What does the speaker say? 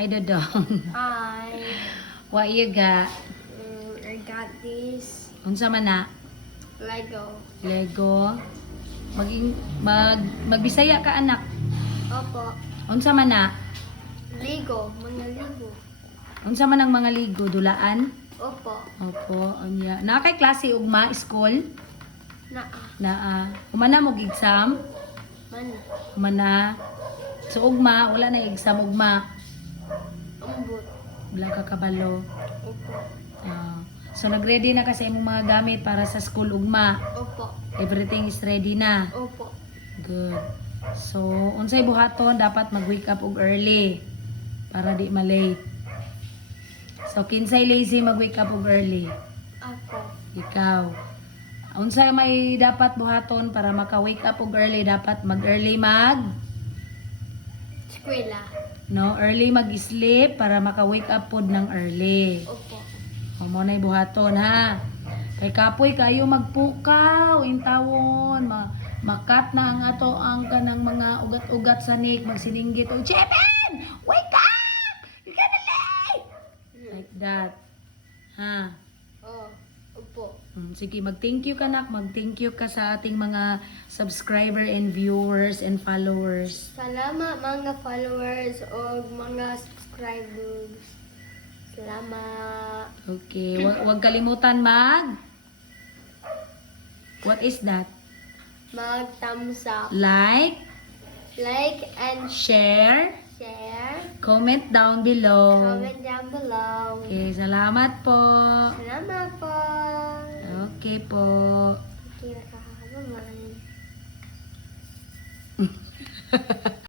Hi, Dodong. Hi. What you got? Mm, I got this Unsa man na? Lego. Lego. Maging mag magbisaya ka anak. Opo. Unsa man na? Lego. Mga Lego. Unsa man ang mga ligo dulaan? Opo. Opo, anya. Na kay klase ugma school Naa. na uh, umana mo exam, Man. umana. So ugma wala na exam ugma. Ka kabalo. Opo. Ah, so nagready na kasi imong mga gamit para sa school ugma. Opo. Everything is ready na. Opo. Good. So, unsay buhaton dapat mag-wake up og early para di ma-late. So, kinsay lazy mag-wake up og early? Ako. Ikaw. Unsay may dapat buhaton para maka-wake up og early dapat mag-early mag Eskwela. no, early mag-sleep para maka-wake up pod ng early. Opo. O mo na buhaton ha. Kay kapoy kayo magpukaw intawon ma makat na ang ato ang kanang mga ugat-ugat sa nik magsininggit og Jepen! Wake up! You're gonna late! Like that. Ha. Oh. Opo. Mm, Sige, mag-thank you ka nak, mag-thank you ka sa ating mga subscriber and viewers and followers. Salamat mga followers o mga subscribers. Salamat. Okay, wag, wag kalimutan mag What is that? Mag thumbs up. Like, Like and share, share. comment down below. Comment down below. Okay, salamat po. Salamat po. Okay po. Okay, nakakababay.